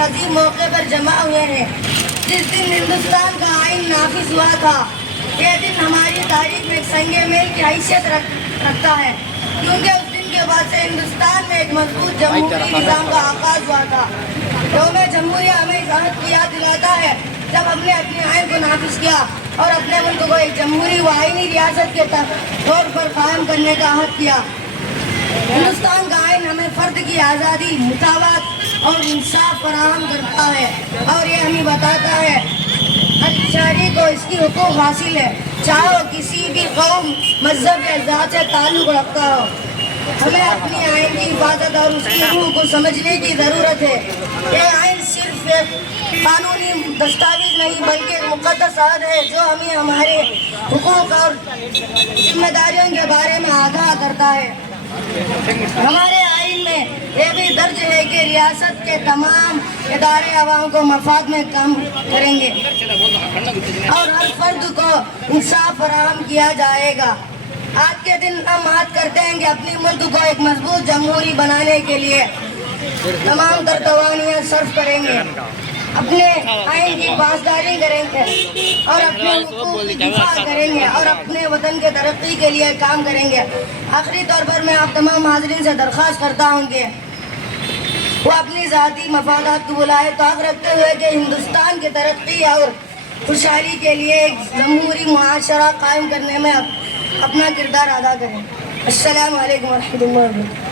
عظیم موقع پر جمع ہوئے ہیں جس دن ہندوستان کا آئین نافذ ہوا تھا۔ یہ دن ہماری تاریخ میں ایک سنگ میل کی حیثیت رکھتا ہے، کیونکہ اس دن کے بعد سے ہندوستان میں ایک مضبوط جمہوری نظام کا آغاز ہوا تھا۔ یوم جمہوریہ ہمیں اس عہد کی یاد دلاتا ہے جب ہم نے اپنے آئین کو نافذ کیا اور اپنے ملک کو ایک جمہوری و آئینی ریاست کے طور پر قائم کرنے کا عہد کیا۔ ہندوستان کا آئین ہمیں فرد کی آزادی، مساوات اور انصاف فراہم کرتا ہے اور یہ ہمیں بتاتا ہے ہر شہری کو اس کی حقوق حاصل ہے، چاہے وہ کسی بھی قوم، مذہب یا ذات سے تعلق رکھتا ہو۔ ہمیں اپنی آئین کی حفاظت اور اس کی روح کو سمجھنے کی ضرورت ہے۔ یہ آئین صرف ایک قانونی دستاویز نہیں بلکہ ایک مقدس عہد ہے جو ہمیں ہمارے حقوق اور ذمہ داریوں کے بارے میں آگاہ کرتا ہے۔ ہمارے آئین میں یہ بھی درج ہے کہ ریاست کے تمام ادارے عوام کو مفاد میں کام کریں گے اور ہر فرد کو انصاف فراہم کیا جائے گا۔ آج کے دن ہم عہد کرتے ہیں کہ اپنے ملک کو ایک مضبوط جمہوری بنانے کے لیے تمام تر توانائیاں صرف کریں گے، اپنے آئین کی پاسداری کریں گے اور اپنے حقوق کی دفاع کریں گے اور اپنے وطن کے ترقی کے لیے کام کریں گے۔ آخری طور پر میں آپ تمام حاضرین سے درخواست کرتا ہوں کہ وہ اپنی ذاتی مفادات کو بلائے توقع رکھتے ہوئے کہ ہندوستان کی ترقی اور خوشحالی کے لیے ایک جمہوری معاشرہ قائم کرنے میں اپنا کردار ادا کریں۔ السلام علیکم ورحمۃ اللہ وبرکاتہ۔